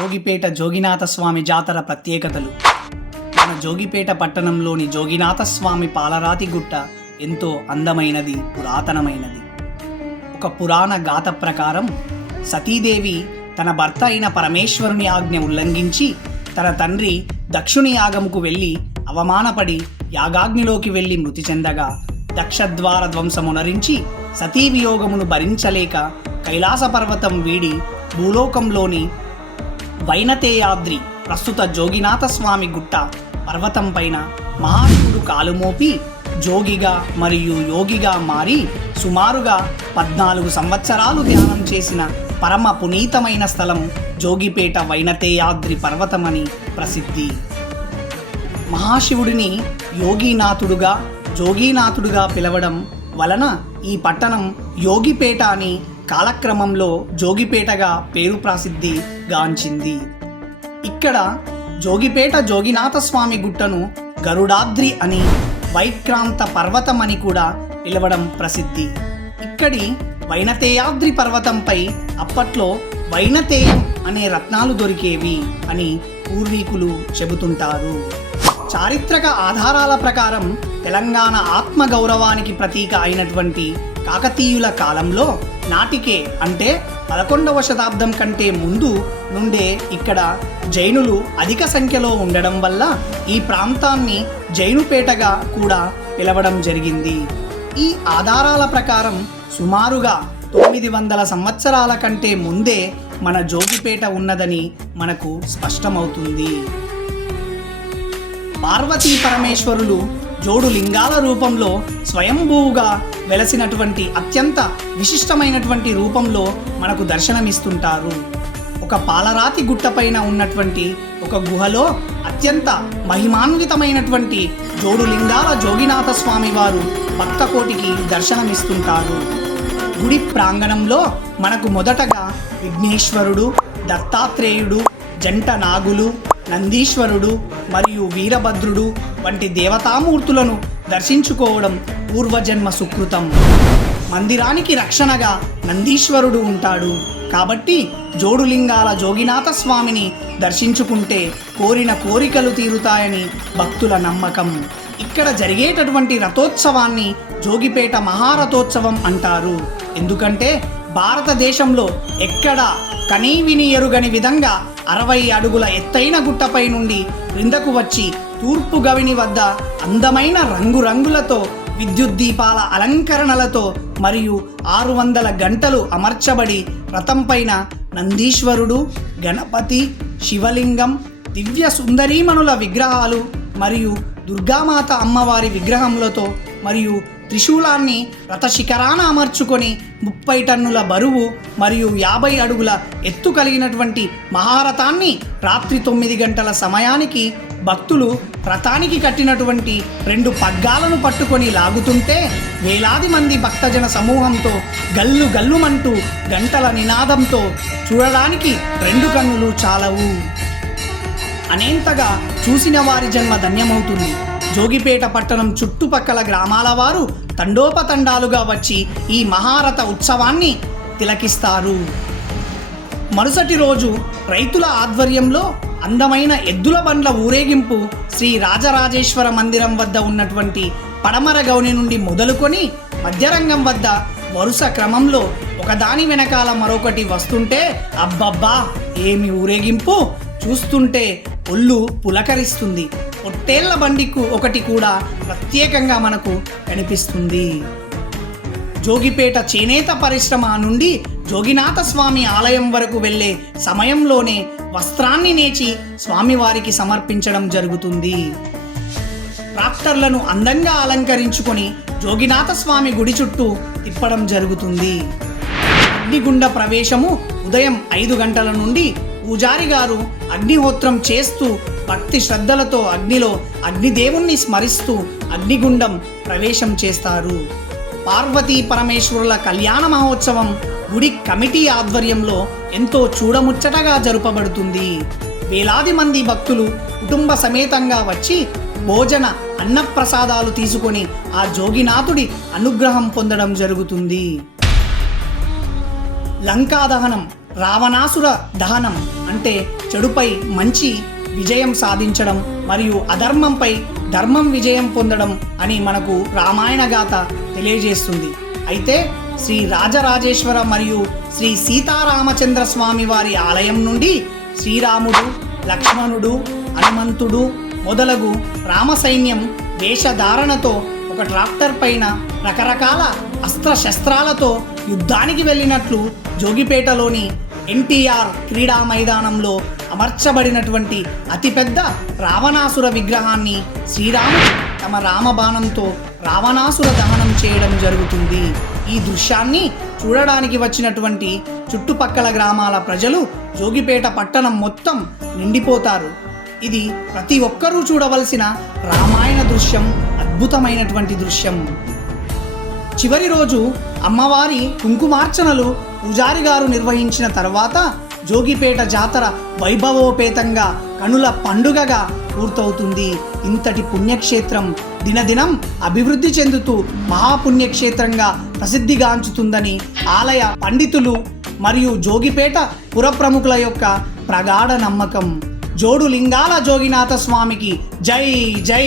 జోగిపేట జోగినాథ స్వామి జాతర ప్రత్యేకతలు. మన జోగిపేట పట్టణంలోని జోగినాథ స్వామి పాలరాతి గుట్ట ఎంతో అందమైనది, పురాతనమైనది. ఒక పురాణ గాథ ప్రకారం సతీదేవి తన భర్త అయిన పరమేశ్వరుని ఆజ్ఞ ఉల్లంఘించి తన తండ్రి దక్షుని యాగముకు వెళ్ళి అవమానపడి యాగాగ్నిలోకి వెళ్ళి మృతి చెందగా దక్షద్వార ధ్వంసమునరించి సతీ వియోగమును భరించలేక కైలాస పర్వతం వీడి భూలోకంలోని వైనతేయాద్రి ప్రస్తుత జోగినాథ స్వామి గుట్ట పర్వతం పైన మహాశివుడు కాలుమోపి జోగిగా మరియు యోగిగా మారి సుమారుగా 14 సంవత్సరాలు ధ్యానం చేసిన పరమ పునీతమైన స్థలం జోగిపేట వైనతేయాద్రి పర్వతమని ప్రసిద్ధి. మహాశివుడిని యోగినాథుడుగా జోగినాథుడుగా పిలవడం వలన ఈ పట్టణం యోగిపేట అని కాలక్రమంలో జోగిపేటగా పేరు ప్రసిద్ధి గాంచింది. ఇక్కడ జోగిపేట జోగినాథ స్వామి గుట్టను గరుడాద్రి అని, వైక్రాంత పర్వతం అని కూడా పిలవడం ప్రసిద్ధి. ఇక్కడి వైనతేయాద్రి పర్వతంపై అప్పట్లో వైనతేయం అనే రత్నాలు దొరికేవి అని పూర్వీకులు చెబుతుంటారు. చారిత్రక ఆధారాల ప్రకారం తెలంగాణ ఆత్మగౌరవానికి ప్రతీక అయినటువంటి కాకతీయుల కాలంలో నాటికే అంటే 11వ శతాబ్దం కంటే ముందు నుండే ఇక్కడ జైనులు అధిక సంఖ్యలో ఉండడం వల్ల ఈ ప్రాంతాన్ని జైనుపేటగా కూడా పిలవడం జరిగింది. ఈ ఆధారాల ప్రకారం సుమారుగా 900 సంవత్సరాల కంటే ముందే మన జోగిపేట ఉన్నదని మనకు స్పష్టమవుతుంది. పార్వతీ పరమేశ్వరులు జోడు లింగాల రూపంలో స్వయంభూగా వెలసినటువంటి అత్యంత విశిష్టమైనటువంటి రూపంలో మనకు దర్శనమిస్తుంటారు. ఒక పాలరాతి గుట్టపైన ఉన్నటువంటి ఒక గుహలో అత్యంత మహిమాన్వితమైనటువంటి జోడు లింగాల జోగినాథ స్వామి వారు భక్తకోటికి దర్శనమిస్తుంటారు. గుడి ప్రాంగణంలో మనకు మొదటగా విఘ్నేశ్వరుడు, దత్తాత్రేయుడు, జంట నాగులు, నందీశ్వరుడు మరియు వీరభద్రుడు వంటి దేవతామూర్తులను దర్శించుకోవడం పూర్వజన్మ సుకృతం. మందిరానికి రక్షణగా నందీశ్వరుడు ఉంటాడు కాబట్టి జోడులింగాల జోగినాథ స్వామిని దర్శించుకుంటే కోరిన కోరికలు తీరుతాయని భక్తుల నమ్మకం. ఇక్కడ జరిగేటటువంటి రథోత్సవాన్ని జోగిపేట మహారథోత్సవం అంటారు. ఎందుకంటే భారతదేశంలో ఎక్కడా కనీ విని ఎరుగని విధంగా 60 అడుగుల ఎత్తైన గుట్టపై నుండి క్రిందకు వచ్చి తూర్పు గవిని వద్ద అందమైన రంగురంగులతో విద్యుత్ దీపాల అలంకరణలతో మరియు 600 గంటలు అమర్చబడి రథం పైన నందీశ్వరుడు, గణపతి, శివలింగం, దివ్య సుందరీమణుల విగ్రహాలు మరియు దుర్గామాత అమ్మవారి విగ్రహములతో మరియు త్రిశూలాన్ని రథ శిఖరాన అమర్చుకొని 30 టన్నుల బరువు మరియు 50 అడుగుల ఎత్తు కలిగినటువంటి మహారథాన్ని రాత్రి 9 గంటల సమయానికి భక్తులు రథానికి కట్టినటువంటి 2 పగ్గాలను పట్టుకొని లాగుతుంటే వేలాది మంది భక్తజన సమూహంతో గల్లు గల్లుమంటూ గంటల నినాదంతో చూడడానికి 2 కన్నులు చాలవు అనేంతగా చూసిన వారి జన్మ ధన్యమవుతుంది. జోగిపేట పట్టణం చుట్టుపక్కల గ్రామాల వారు తండోపతండాలుగా వచ్చి ఈ మహారథ ఉత్సవాన్ని తిలకిస్తారు. మరుసటి రోజు రైతుల ఆధ్వర్యంలో అందమైన ఎద్దుల బండ్ల ఊరేగింపు శ్రీ రాజరాజేశ్వర మందిరం వద్ద ఉన్నటువంటి పడమర గౌని నుండి మొదలుకొని మధ్యరంగం వద్ద వరుస క్రమంలో ఒకదాని వెనకాల మరొకటి వస్తుంటే అబ్బబ్బా ఏమి ఊరేగింపు! చూస్తుంటే ఒళ్ళు పులకరిస్తుంది. పొట్టేళ్ల బండికు ఒకటి కూడా ప్రత్యేకంగా మనకు కనిపిస్తుంది. జోగిపేట చేనేత పరిశ్రమ నుండి జోగినాథ స్వామి ఆలయం వరకు వెళ్ళే సమయంలోనే వస్త్రాన్ని నేచి స్వామివారికి సమర్పించడం జరుగుతుంది. ట్రాక్టర్లను అందంగా అలంకరించుకొని జోగినాథ స్వామి గుడి చుట్టూ తిప్పడం జరుగుతుంది. అగ్నిగుండ ప్రవేశము ఉదయం 5 గంటల నుండి పూజారి గారు అగ్నిహోత్రం చేస్తూ భక్తి శ్రద్ధలతో అగ్నిలో అగ్నిదేవుణ్ణి స్మరిస్తూ అగ్నిగుండం ప్రవేశం చేస్తారు. పార్వతీ పరమేశ్వరుల కళ్యాణ మహోత్సవం గుడి కమిటీ ఆధ్వర్యంలో ఎంతో చూడముచ్చటగా జరుపబడుతుంది. వేలాది మంది భక్తులు కుటుంబ సమేతంగా వచ్చి భోజన అన్నప్రసాదాలు తీసుకొని ఆ జోగినాథుడి అనుగ్రహం పొందడం జరుగుతుంది. లంకా దహనం, రావణాసుర దహనం అంటే చెడుపై మంచి విజయం సాధించడం మరియు అధర్మంపై ధర్మం విజయం పొందడం అని మనకు రామాయణ గాథ తెలియజేస్తుంది. అయితే శ్రీ రాజరాజేశ్వర మరియు శ్రీ సీతారామచంద్ర స్వామి వారి ఆలయం నుండి శ్రీరాముడు, లక్ష్మణుడు, హనుమంతుడు మొదలగు రామ సైన్యం వేషధారణతో ఒక ట్రాక్టర్ పైన రకరకాల అస్త్రశస్త్రాలతో యుద్ధానికి వెళ్ళినట్లు జోగిపేటలోని ఎన్టీఆర్ క్రీడా మైదానంలో అమర్చబడినటువంటి అతిపెద్ద రావణాసుర విగ్రహాన్ని శ్రీరాముడు తమ రామబాణంతో రావణాసుర దహనం చేయడం జరుగుతుంది. ఈ దృశ్యాన్ని చూడడానికి వచ్చినటువంటి చుట్టుపక్కల గ్రామాల ప్రజలు జోగిపేట పట్టణం మొత్తం నిండిపోతారు. ఇది ప్రతి ఒక్కరూ చూడవలసిన రామాయణ దృశ్యం, అద్భుతమైనటువంటి దృశ్యం. చివరి రోజు అమ్మవారి కుంకుమార్చనలు పూజారి గారు నిర్వహించిన తర్వాత జోగిపేట జాతర వైభవోపేతంగా కనుల పండుగగా పూర్తవుతుంది. ఇంతటి పుణ్యక్షేత్రం దినదినం అభివృద్ధి చెందుతూ మహాపుణ్యక్షేత్రంగా ప్రసిద్ధిగాంచుతుందని ఆలయ పండితులు మరియు జోగిపేట పుర ప్రముఖుల యొక్క ప్రగాఢ నమ్మకం. జోడు లింగాల జోగినాథ స్వామికి జై జై.